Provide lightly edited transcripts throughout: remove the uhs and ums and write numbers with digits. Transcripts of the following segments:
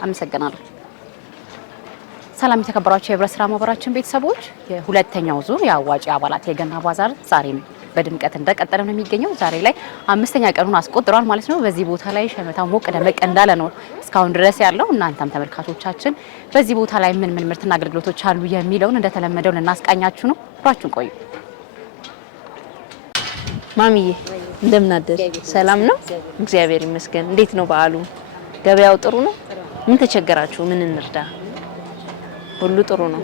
አመሰግናለሁ። ሰላም የተከበራችሁ የህብረት ስራ ማህበራችን ቤተሰቦች የሁለተኛው ዙር የአዋጪ አባላት የገና ባዛር ዛሬም በድምቀት እንደቀጠለ ነው የሚገኘው። ዛሬ ላይ 5ኛ ቀኑን አስቆጥሯል ማለት ነው። በዚህ ቦታ ላይ ሸመታው ሞቅ ደመቅ እንዳለ ነው እስካሁን ድረስ ያለው። እናንተም ተመልካቾቻችን በዚህ ቦታ ላይ ምን ምርትና አገልግሎቶች አሉ የሚለውን እንደተለመደው ልናስቃኛችሁ ነው። አብራችሁን ቆዩ። ማሚዬ እንደምን አደርሽ? ሰላም ነው? እግዚአብሔር ይመስገን። እንዴት ነው በዓሉ? ገበያው ጥሩ ነው? ምን ተቸገራችሁ? ምን እንርዳ? ሁሉ ጥሩ ነው።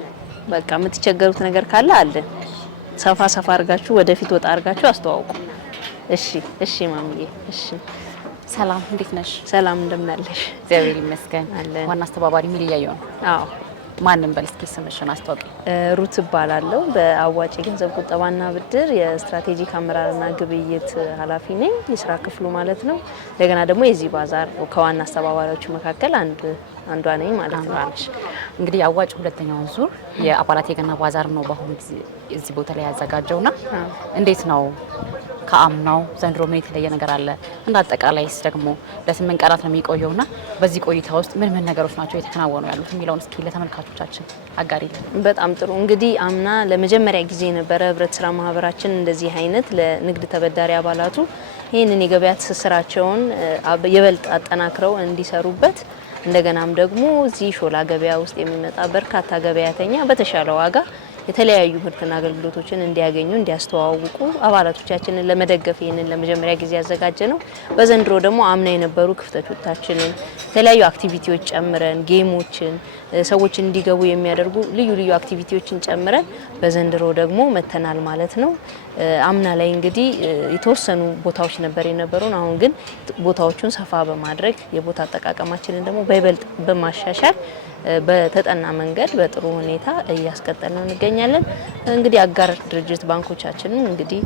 በቃ የምትቸገሩት ነገር ካለ አለ። ሰፋ አድርጋችሁ ወደፊት ወጣ አድርጋችሁ አስተዋውቁ። እሺ ማሚዬ። እሺ ሰላም፣ እንዴት ነሽ? ሰላም እንደምን አለሽ? እግዚአብሔር ይመስገን። ዋና አስተባባሪ ምን እያየው ነው? አዎ ማንም በልስኪ ስምሽን አስተዋውቂ። ሩት እባላለሁ። በአዋጪ ገንዘብ ቁጠባና ብድር የስትራቴጂክ አመራርና ግብይት ኃላፊ ነኝ፣ የስራ ክፍሉ ማለት ነው። እንደገና ደግሞ የዚህ ባዛር ከዋና አስተባባሪዎቹ መካከል አንዷ ነኝ ማለት ነው። እንግዲህ አዋጭ ሁለተኛውን ዙር የአባላት የገና ባዛር ነው በአሁኑ ጊዜ እዚህ ቦታ ላይ ያዘጋጀውና እንዴት ነው ከአምናው ዘንድሮ ምን የተለየ ነገር አለ? እንደ አጠቃላይስ ደግሞ ለ8 ቀናት ነው የሚቆየውና በዚህ ቆይታ ውስጥ ምን ነገሮች ናቸው የተከናወኑ ያሉት የሚለውን እስኪ ለተመልካቾቻችን አጋሪልን። በጣም ጥሩ። እንግዲህ አምና ለመጀመሪያ ጊዜ የነበረ ህብረት ስራ ማህበራችን እንደዚህ አይነት ለንግድ ተበዳሪ አባላቱ ይህንን የገበያ ትስስራቸውን የበልጥ አጠናክረው እንዲሰሩበት እንደገናም ደግሞ እዚህ ሾላ ገበያ ውስጥ የሚመጣ በርካታ ገበያተኛ በተሻለ ዋጋ የተለያዩ ምርትና አገልግሎቶችን እንዲያገኙ እንዲያስተዋውቁ አባላቶቻችንን ለመደገፍ ይህንን ለመጀመሪያ ጊዜ ያዘጋጀ ነው። በዘንድሮ ደግሞ አምና የነበሩ ክፍተቶቻችንን የተለያዩ አክቲቪቲዎች ጨምረን ጌሞችን ሰዎች እንዲገቡ የሚያደርጉ ልዩ አክቲቪቲዎችን ጨምረን በዘንድሮ ደግሞ መተናል ማለት ነው። አምና ላይ እንግዲህ የተወሰኑ ቦታዎች ነበር የነበሩን። አሁን ግን ቦታዎቹን ሰፋ በማድረግ የቦታ አጠቃቀማችንን ደግሞ በይበልጥ በማሻሻል በተጠና መንገድ በጥሩ ሁኔታ እያስቀጠልን እንገኛለን። እንግዲህ አጋር ድርጅት ባንኮቻችንም እንግዲህ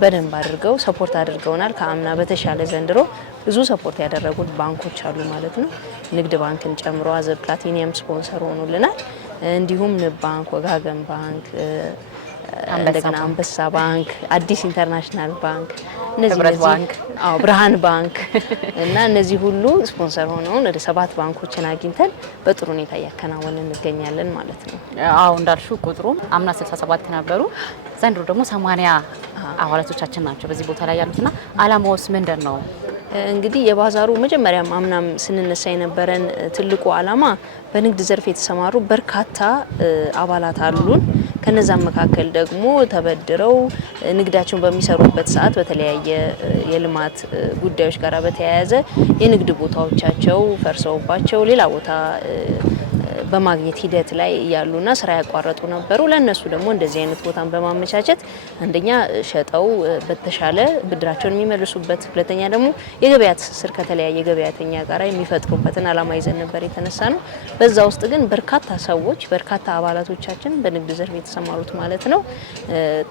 በደንብ አድርገው ሰፖርት አድርገውናል። ከአምና በተሻለ ዘንድሮ ብዙ ሰፖርት ያደረጉት ባንኮች አሉ ማለት ነው። ንግድ ባንክን ጨምሮ አዘር ፕላቲኒየም ስፖንሰር ሆኖልናል። እንዲሁም ንብ ባንክ፣ ወጋገን ባንክ፣ እንደገና አንበሳ ባንክ፣ አዲስ ኢንተርናሽናል ባንክ፣ ህብረት ባንክ፣ ብርሃን ባንክ እና እነዚህ ሁሉ ስፖንሰር ሆነውን ወደ 7 ባንኮችን አግኝተን በጥሩ ሁኔታ እያከናወንን እንገኛለን ማለት ነው። አዎ እንዳልሽው ቁጥሩም አምና 67 ነበሩ፣ ዘንድሮ ደግሞ 80 አባላቶቻችን ናቸው በዚህ ቦታ ላይ ያሉትና አላማውስ ምንድን ነው? እንግዲህ የባዛሩ መጀመሪያም አምናም ስንነሳ የነበረን ትልቁ አላማ በንግድ ዘርፍ የተሰማሩ በርካታ አባላት አሉን። ከነዛም መካከል ደግሞ ተበድረው ንግዳቸውን በሚሰሩበት ሰዓት በተለያየ የልማት ጉዳዮች ጋር በተያያዘ የንግድ ቦታዎቻቸው ፈርሰውባቸው ሌላ ቦታ በማግኘት ሂደት ላይ ያሉና ስራ ያቋረጡ ነበሩ። ለነሱ ደግሞ እንደዚህ አይነት ቦታን በማመቻቸት አንደኛ ሸጠው በተሻለ ብድራቸውን የሚመልሱበት፣ ሁለተኛ ደግሞ የገበያ ትስስር ከተለያየ ገበያተኛ ጋር የሚፈጥሩበትን አላማ ይዘን ነበር የተነሳ ነው። በዛ ውስጥ ግን በርካታ ሰዎች በርካታ አባላቶቻችን በንግድ ዘርፍ የተሰማሩት ማለት ነው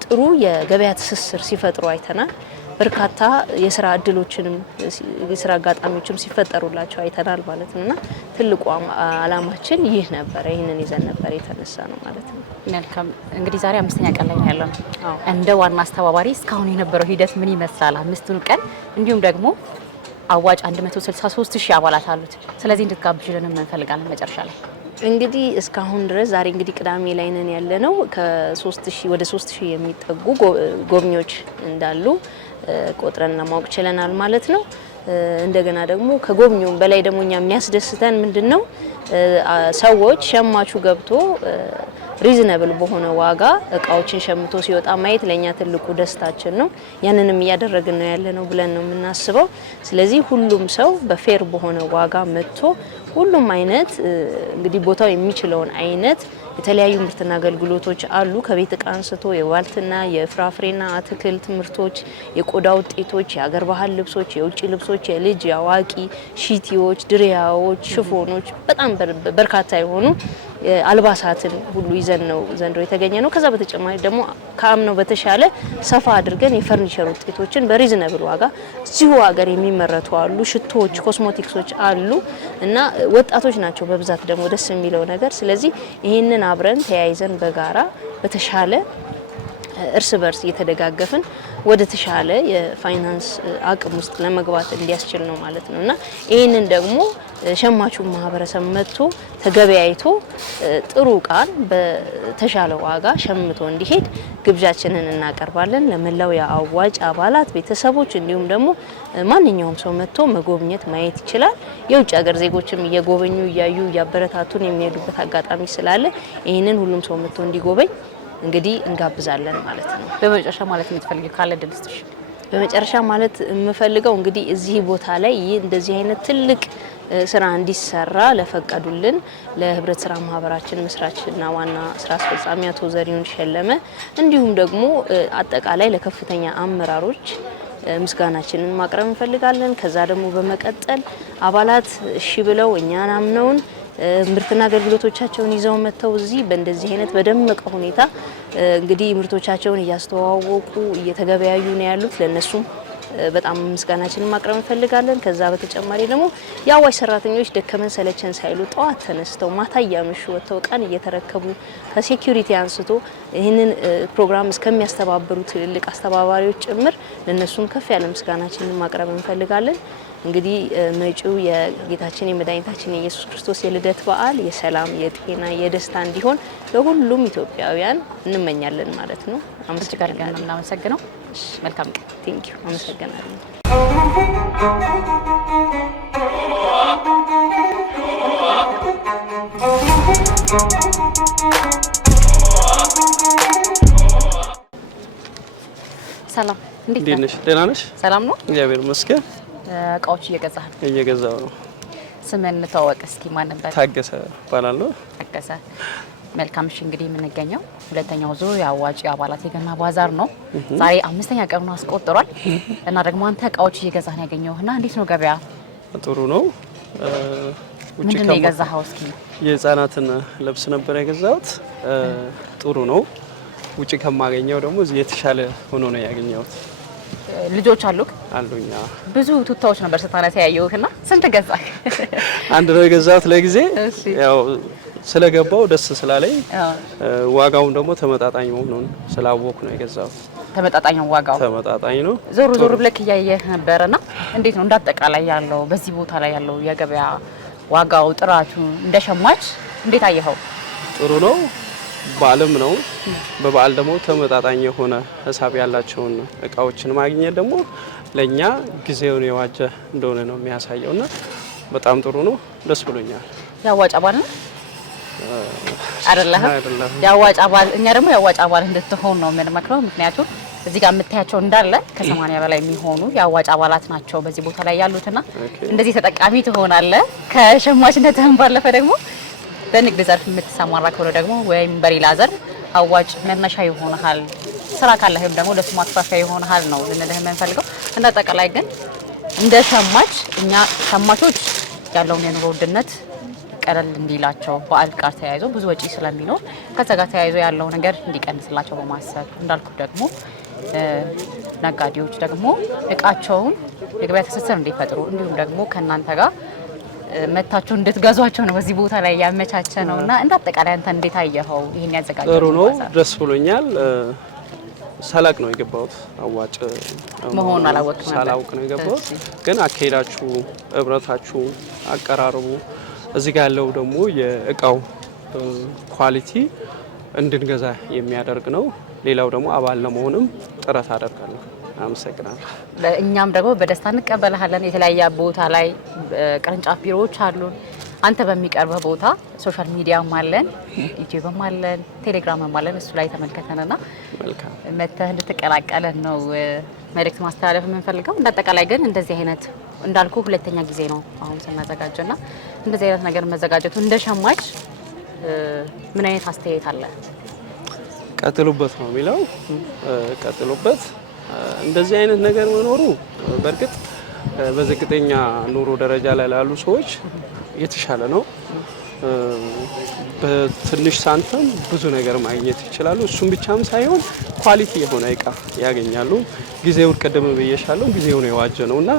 ጥሩ የገበያ ትስስር ሲፈጥሩ አይተናል። በርካታ የስራ እድሎችንም የስራ አጋጣሚዎችም ሲፈጠሩላቸው አይተናል ማለት ነውና ትልቁ አላማችን ይህ ነበር። ይህንን ይዘን ነበር የተነሳ ነው ማለት ነው። መልካም። እንግዲህ ዛሬ 5ኛ ቀን ላይ ያለው ነው። እንደ ዋና አስተባባሪ እስካሁን የነበረው ሂደት ምን ይመስላል? 5ቱን ቀን እንዲሁም ደግሞ አዋጭ 163,000 አባላት አሉት። ስለዚህ እንድትጋብዥልን እንፈልጋለን መጨረሻ ላይ። እንግዲህ እስካሁን ድረስ ዛሬ እንግዲህ ቅዳሜ ላይ ነን ያለነው ከ3000 ወደ 3000 የሚጠጉ ጎብኚዎች እንዳሉ ቆጥረን ማወቅ ችለናል ማለት ነው። እንደገና ደግሞ ከጎብኚው በላይ ደግሞ እኛ የሚያስደስተን ምንድነው ሰዎች ሸማቹ ገብቶ ሪዝነብል በሆነ ዋጋ እቃዎችን ሸምቶ ሲወጣ ማየት ለኛ ትልቁ ደስታችን ነው። ያንንም እያደረግን ነው ያለነው ብለን ነው የምናስበው። ስለዚህ ሁሉም ሰው በፌር በሆነ ዋጋ መጥቶ ሁሉም አይነት እንግዲህ ቦታው የሚችለውን አይነት የተለያዩ ምርትና አገልግሎቶች አሉ። ከቤት እቃ አንስቶ የዋልትና የፍራፍሬና አትክልት ምርቶች፣ የቆዳ ውጤቶች፣ የሀገር ባህል ልብሶች፣ የውጭ ልብሶች፣ የልጅ የአዋቂ ሺቲዎች፣ ድሪያዎች፣ ሽፎኖች በጣም በርካታ የሆኑ አልባሳትን ሁሉ ይዘን ነው ዘንድሮ የተገኘ ነው። ከዛ በተጨማሪ ደግሞ ከአምናው በተሻለ ሰፋ አድርገን የፈርኒቸር ውጤቶችን በሪዝነብል ዋጋ እዚሁ ሀገር የሚመረቱ አሉ፣ ሽቶዎች፣ ኮስሞቲክሶች አሉ እና ወጣቶች ናቸው በብዛት ደግሞ ደስ የሚለው ነገር። ስለዚህ ይህንን አብረን ተያይዘን በጋራ በተሻለ እርስ በርስ እየተደጋገፍን ወደ ተሻለ የፋይናንስ አቅም ውስጥ ለመግባት እንዲያስችል ነው ማለት ነው እና ይህንን ደግሞ ሸማቹ ማህበረሰብ መጥቶ ተገበያይቶ ጥሩ ቃል በተሻለ ዋጋ ሸምቶ እንዲሄድ ግብዣችንን እናቀርባለን። ለመላው የአዋጭ አባላት ቤተሰቦች፣ እንዲሁም ደግሞ ማንኛውም ሰው መጥቶ መጎብኘት ማየት ይችላል። የውጭ ሀገር ዜጎችም እየጎበኙ እያዩ እያበረታቱን የሚሄዱበት አጋጣሚ ስላለ ይህንን ሁሉም ሰው መጥቶ እንዲጎበኝ እንግዲህ እንጋብዛለን ማለት ነው። በመጨረሻ ማለት የምትፈልጊው ካለ ድልስትሽ? በመጨረሻ ማለት የምፈልገው እንግዲህ እዚህ ቦታ ላይ እንደዚህ አይነት ትልቅ ስራ እንዲሰራ ለፈቀዱልን ለህብረት ስራ ማህበራችን መስራችና ዋና ስራ አስፈጻሚ አቶ ዘሪሁን ሸለመ እንዲሁም ደግሞ አጠቃላይ ለከፍተኛ አመራሮች ምስጋናችንን ማቅረብ እንፈልጋለን። ከዛ ደግሞ በመቀጠል አባላት እሺ ብለው እኛን አምነውን ምርትና አገልግሎቶቻቸውን ይዘው መጥተው እዚህ በእንደዚህ አይነት በደመቀ ሁኔታ እንግዲህ ምርቶቻቸውን እያስተዋወቁ እየተገበያዩ ነው ያሉት። ለነሱም በጣም ምስጋናችንን ማቅረብ እንፈልጋለን። ከዛ በተጨማሪ ደግሞ የአዋጭ ሰራተኞች ደከመን ሰለቸን ሳይሉ ጠዋት ተነስተው ማታ እያመሹ ወጥተው ቀን እየተረከቡ ከሴኩሪቲ አንስቶ ይህንን ፕሮግራም እስከሚያስተባብሩ ትልልቅ አስተባባሪዎች ጭምር ለነሱም ከፍ ያለ ምስጋናችንን ማቅረብ እንፈልጋለን። እንግዲህ መጪው የጌታችን የመድኃኒታችን የኢየሱስ ክርስቶስ የልደት በዓል የሰላም፣ የጤና፣ የደስታ እንዲሆን ለሁሉም ኢትዮጵያውያን እንመኛለን ማለት ነው። አመሰግናለሁ። እናመሰግነው። መልካም ቀን። ቴንክ ዩ። አመሰግናለሁ። ሰላም፣ እንዴት ነሽ? ደህና ነሽ? ሰላም ነው? እግዚአብሔር ይመስገን። እቃዎች እየገዛህ ነው? እየገዛው ነው። ስምን እንተዋወቅ እስኪ። ማን ነበር? ታገሰ እባላለሁ። ታገሰ። መልካም። እሺ፣ እንግዲህ የምንገኘው ሁለተኛው ዙር የአዋጭ አባላት የገና ባዛር ነው። ዛሬ 5ኛ ቀኑን አስቆጥሯል እና ደግሞ አንተ እቃዎች እየገዛህ ነው ያገኘውና እንዴት ነው ገበያ? ጥሩ ነው። ምንድን ነው የገዛኸው? እስኪ የህፃናትን ልብስ ነበር የገዛሁት። ጥሩ ነው። ውጪ ከማገኘው ደግሞ እዚህ የተሻለ ሆኖ ነው ያገኘሁት። ልጆች አሉክ? አሉኛ። ብዙ ቱታዎች ነበር ስታነሳ ያየሁትና ስንት ገዛህ? አንድ ነው የገዛሁት ለጊዜ ያው ስለገባው ደስ ስላለኝ ዋጋውን ደግሞ ተመጣጣኝ መሆኑን ስላወኩ ነው የገዛሁት። ተመጣጣኝ ነው ዋጋው? ተመጣጣኝ ነው። ዞር ዞር ብለክ እያየህ ነበርና እንዴት ነው እንዳጠቃላይ ያለው በዚህ ቦታ ላይ ያለው የገበያ ዋጋው፣ ጥራቱ እንደሸማች እንዴት አየኸው? ጥሩ ነው። በዓልም ነው። በበዓል ደግሞ ተመጣጣኝ የሆነ ሂሳብ ያላቸውን እቃዎችን ማግኘት ደግሞ ለኛ ጊዜውን የዋጀ እንደሆነ ነው የሚያሳየውና በጣም ጥሩ ነው። ደስ ብሎኛል። የአዋጭ አባል ነው አይደለም? የአዋጭ አባል፣ እኛ ደግሞ የአዋጭ አባል እንድትሆን ነው የምንመክረው። ምክንያቱም እዚህ ጋር የምታያቸው እንዳለ ከ80 በላይ የሚሆኑ የአዋጭ አባላት ናቸው በዚህ ቦታ ላይ ያሉትና እንደዚህ ተጠቃሚ ትሆናለህ። ከሸማችነትህም ባለፈ ደግሞ በንግድ ዘርፍ የምትሰማራ ከሆነ ደግሞ ወይም በሌላ ዘርፍ አዋጭ መነሻ ይሆናል። ስራ ካለህም ደግሞ ለሱ ማስፋፊያ ይሆናል ነው ልንልህ የምንፈልገው። እንደ አጠቃላይ ግን እንደ ሸማች እኛ ሸማቾች ያለውን የኑሮ ውድነት ቀለል እንዲላቸው በዓል ጋር ተያይዞ ብዙ ወጪ ስለሚኖር ከዛ ጋር ተያይዞ ያለው ነገር እንዲቀንስላቸው በማሰብ እንዳልኩት ደግሞ ነጋዴዎች ደግሞ እቃቸውን የገበያ ትስስር እንዲፈጥሩ እንዲሁም ደግሞ ከእናንተ ጋር መታችሁ እንድትገዟቸው ነው በዚህ ቦታ ላይ ያመቻቸ ነውና እንደ አጠቃላይ አንተ እንዴት አየኸው? ይሄን ያዘጋጀው ጥሩ ነው። ደስ ብሎኛል። ሳላቅ ነው የገባሁት። አዋጭ መሆኑን አላወቅኩም ነበር። ሳላውቅ ነው የገባሁት። ግን አካሄዳችሁ፣ ህብረታችሁ፣ አቀራረቡ እዚህ ጋር ያለው ደግሞ የእቃው ኳሊቲ እንድንገዛ የሚያደርግ ነው። ሌላው ደግሞ አባል ለመሆንም ጥረት አደርጋለሁ። አመሰግናለሁ። እኛም ደግሞ በደስታ እንቀበልሃለን። የተለያየ ቦታ ላይ ቅርንጫፍ ቢሮዎች አሉን። አንተ በሚቀርበው ቦታ ሶሻል ሚዲያም አለን፣ ዩቲዩብም አለን፣ ቴሌግራምም አለን። እሱ ላይ ተመልከተንና መልካም መተህ እንድትቀላቀለን ነው መልእክት ማስተላለፍ የምንፈልገው። እንዳጠቃላይ ግን እንደዚህ አይነት እንዳልኩ ሁለተኛ ጊዜ ነው አሁን ስናዘጋጀና እንደዚህ አይነት ነገር መዘጋጀቱ እንደ ሸማች ምን አይነት አስተያየት አለ? ቀጥሉበት ነው የሚለው። ቀጥሉበት። እንደዚህ አይነት ነገር መኖሩ በእርግጥ በዝቅተኛ ኑሮ ደረጃ ላይ ላሉ ሰዎች የተሻለ ነው። በትንሽ ሳንቲም ብዙ ነገር ማግኘት ይችላሉ። እሱም ብቻም ሳይሆን ኳሊቲ የሆነ እቃ ያገኛሉ። ጊዜውን ቀደም ብዬሻለሁ፣ ጊዜውን የዋጀ ነውና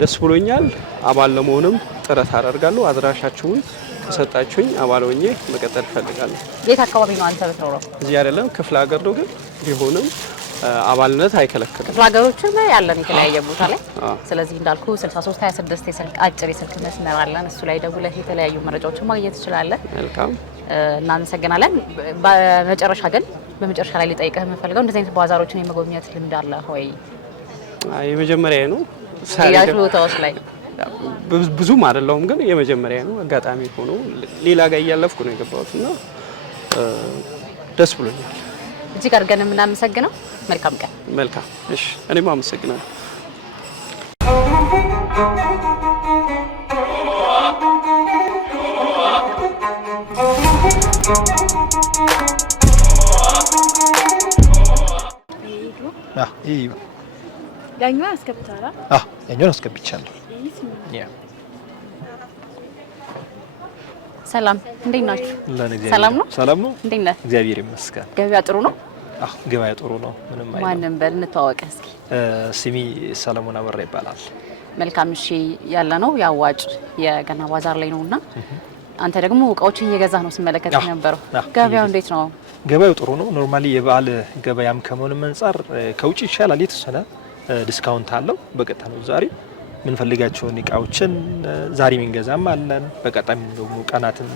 ደስ ብሎኛል። አባል ለመሆንም ጥረት አደርጋለሁ። አድራሻችሁን ከሰጣችሁኝ አባል ሆኜ መቀጠል እፈልጋለሁ። የት አካባቢ ነው አንተ ብትኖረው? እዚህ አይደለም፣ ክፍለ ሀገር ነው፣ ግን ቢሆንም አባልነት አይከለክልም። ክፍለ ሀገሮችን ላይ ያለን የተለያየ ቦታ ላይ ስለዚህ እንዳልኩ 6326 የስልክ አጭር የስልክ መስመር አለን። እሱ ላይ ደውለህ የተለያዩ መረጃዎችን ማግኘት ትችላለህ። መልካም፣ እናመሰግናለን። በመጨረሻ ላይ ሊጠይቅህ የምፈልገው እንደዚህ አይነት ባዛሮችን የመጎብኘት ልምድ አለ ወይ? የመጀመሪያ ነው። ያሉ ቦታዎች ላይ ብዙም አይደለሁም፣ ግን የመጀመሪያ ነው። አጋጣሚ ሆኖ ሌላ ጋር እያለፍኩ ነው የገባሁትና ደስ ብሎኛል። እጅግ አድርገን የምናመሰግነው። መልካም ቀን። መልካም። እሺ፣ እኔም አመሰግናለሁ። ያኛው አስገብታላ? ያኛው አስገብቻለሁ። ሰላም፣ እንዴት ናችሁ? ሰላም ነው? ሰላም ነው። እንዴት ነህ? እግዚአብሔር ይመስገን። ገበያ ጥሩ ነው? ገበያ ጥሩ ነው። ምንም አይደለም። ማንም በል እንተዋወቅ እስኪ። ስሜ ሰለሞን አበራ ይባላል። መልካም። እሺ፣ ያለ ነው ያዋጭ የገና ባዛር ላይ ነውና አንተ ደግሞ እቃዎችን እየገዛህ ነው ስመለከት የነበረው። ገበያው እንዴት ነው? ገበያው ጥሩ ነው። ኖርማሊ የበዓል ገበያም ከመሆኑ አንፃር ከውጭ ይሻላል። የተወሰነ ዲስካውንት አለው። በቀጣይ ነው ዛሬ ምንፈልጋቸውን እቃዎችን ዛሬ ምንገዛም አለን። በቀጣይ ደግሞ ቀናትን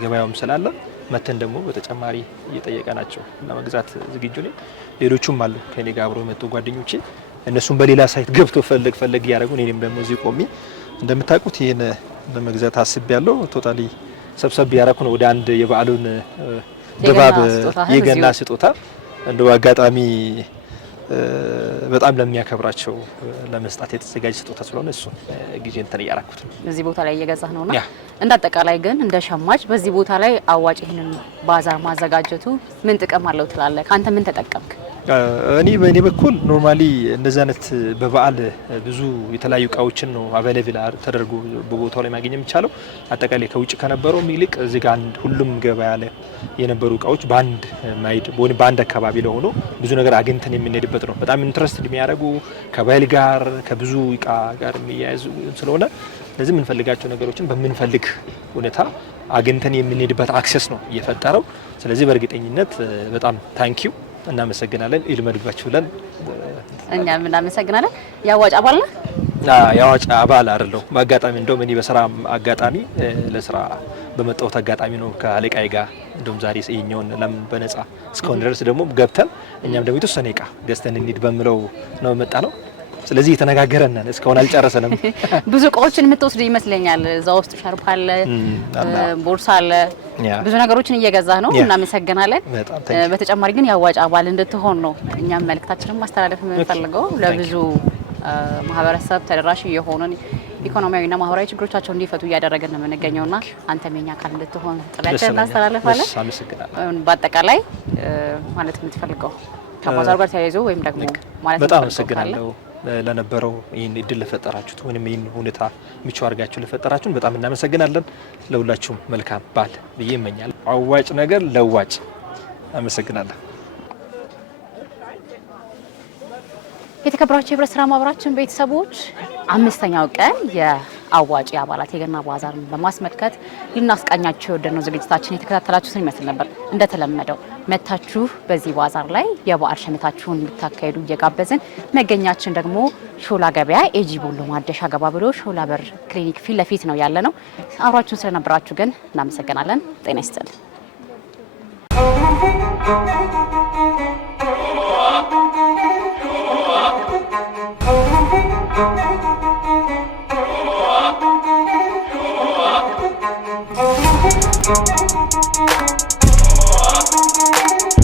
ገበያውም ስላለ መተን ደግሞ በተጨማሪ እየጠየቀናቸው ለመግዛት ዝግጁ ነኝ። ሌሎቹም አሉ ከኔ ጋር አብረው የመጡ ጓደኞቼ፣ እነሱም በሌላ ሳይት ገብቶ ፈለግ ያደረጉ፣ እኔም ደግሞ እዚህ ቆሜ እንደምታውቁት ይሄን ለመግዛት አስቤያለሁ። ቶታሊ ሰብሰብ ያደረኩ ነው ወደ አንድ የበዓሉን ድባብ የገና ስጦታ እንደው አጋጣሚ በጣም ለሚያከብራቸው ለመስጣት የተዘጋጀ ስጦታ ስለሆነ እሱ ጊዜ እንትን እያራኩት ነው። እዚህ ቦታ ላይ እየገዛህ ነውና እንደ አጠቃላይ ግን እንደ ሸማች በዚህ ቦታ ላይ አዋጭ ይህንን ባዛር ማዘጋጀቱ ምን ጥቅም አለው ትላለህ? ካንተ ምን ተጠቀምክ? እኔ በእኔ በኩል ኖርማሊ እንደዚህ አይነት በበዓል ብዙ የተለያዩ እቃዎችን ነው አቬሌብል ተደርጎ በቦታው ላይ ማግኘት የሚቻለው። አጠቃላይ ከውጭ ከነበረው ይልቅ እዚህ ጋር ሁሉም ገበያ ላይ የነበሩ እቃዎች በአንድ ማይድ በአንድ አካባቢ ለሆኑ ብዙ ነገር አግኝተን የምንሄድበት ነው። በጣም ኢንትረስትድ የሚያደርጉ ከባህል ጋር ከብዙ እቃ ጋር የሚያያዙ ስለሆነ ለዚህ የምንፈልጋቸው ነገሮችን በምንፈልግ ሁኔታ አግኝተን የምንሄድበት አክሰስ ነው እየፈጠረው። ስለዚህ በእርግጠኝነት በጣም ታንኪዩ እናመሰግናለን። ይልመድባችሁ ብለን እኛም እናመሰግናለን። ያዋጭ አባል ነህ? ያዋጭ አባል አይደለሁ። በአጋጣሚ እንደውም እኔ በስራ አጋጣሚ ለስራ በመጣሁት አጋጣሚ ነው ከአለቃዬ ጋር እንደውም ዛሬ የኛውን ለምን በነፃ እስካሁን ድረስ ደግሞ ገብተን እኛም ደግሞ የተወሰነ እቃ ገዝተን እንሂድ በሚለው ነው የመጣ ነው። ስለዚህ የተነጋገረን ነን። እስካሁን አልጨረሰንም። ብዙ እቃዎችን የምትወስድ ይመስለኛል። እዛ ውስጥ ሻርፕ አለ፣ ቦርሳ አለ፣ ብዙ ነገሮችን እየገዛህ ነው። እናመሰግናለን። በተጨማሪ ግን ያዋጭ አባል እንድትሆን ነው እኛም መልእክታችንን ማስተላለፍ የምንፈልገው። ለብዙ ማህበረሰብ ተደራሽ የሆኑን ኢኮኖሚያዊና ማህበራዊ ችግሮቻቸው እንዲፈቱ እያደረገን ነው የምንገኘውና አንተም የኛ አካል እንድትሆን ጥሪያችንን እናስተላልፋለን። በአጠቃላይ ማለት የምትፈልገው ከባዛሩ ጋር ተያይዞ ወይም ደግሞ ማለት በጣም አመሰግናለሁ ለነበረው ይህን እድል ለፈጠራችሁት ወይም ይህን ሁኔታ ምቹ አድርጋችሁ ለፈጠራችሁን በጣም እናመሰግናለን። ለሁላችሁም መልካም በዓል ብዬ እመኛለሁ። አዋጭ ነገር ለዋጭ። አመሰግናለሁ። የተከበራችሁ የህብረት ስራ ማህበራችን ቤተሰቦች 5ኛው ቀን የአዋጭ አባላት የገና ባዛርን በማስመልከት ልናስቃኛችሁ የወደድነው ዝግጅታችን የተከታተላችሁትን ይመስል ነበር። እንደተለመደው መታችሁ በዚህ ባዛር ላይ የበዓል ሸመታችሁን እንድታካሄዱ እየጋበዝን መገኛችን ደግሞ ሾላ ገበያ ኤጂ ቦሎ ማደሻ ገባ ብሎ ሾላ በር ክሊኒክ ፊት ለፊት ነው ያለ ነው። አብራችሁን ስለነበራችሁ ግን እናመሰግናለን። ጤና ይስጥልን። Thank you.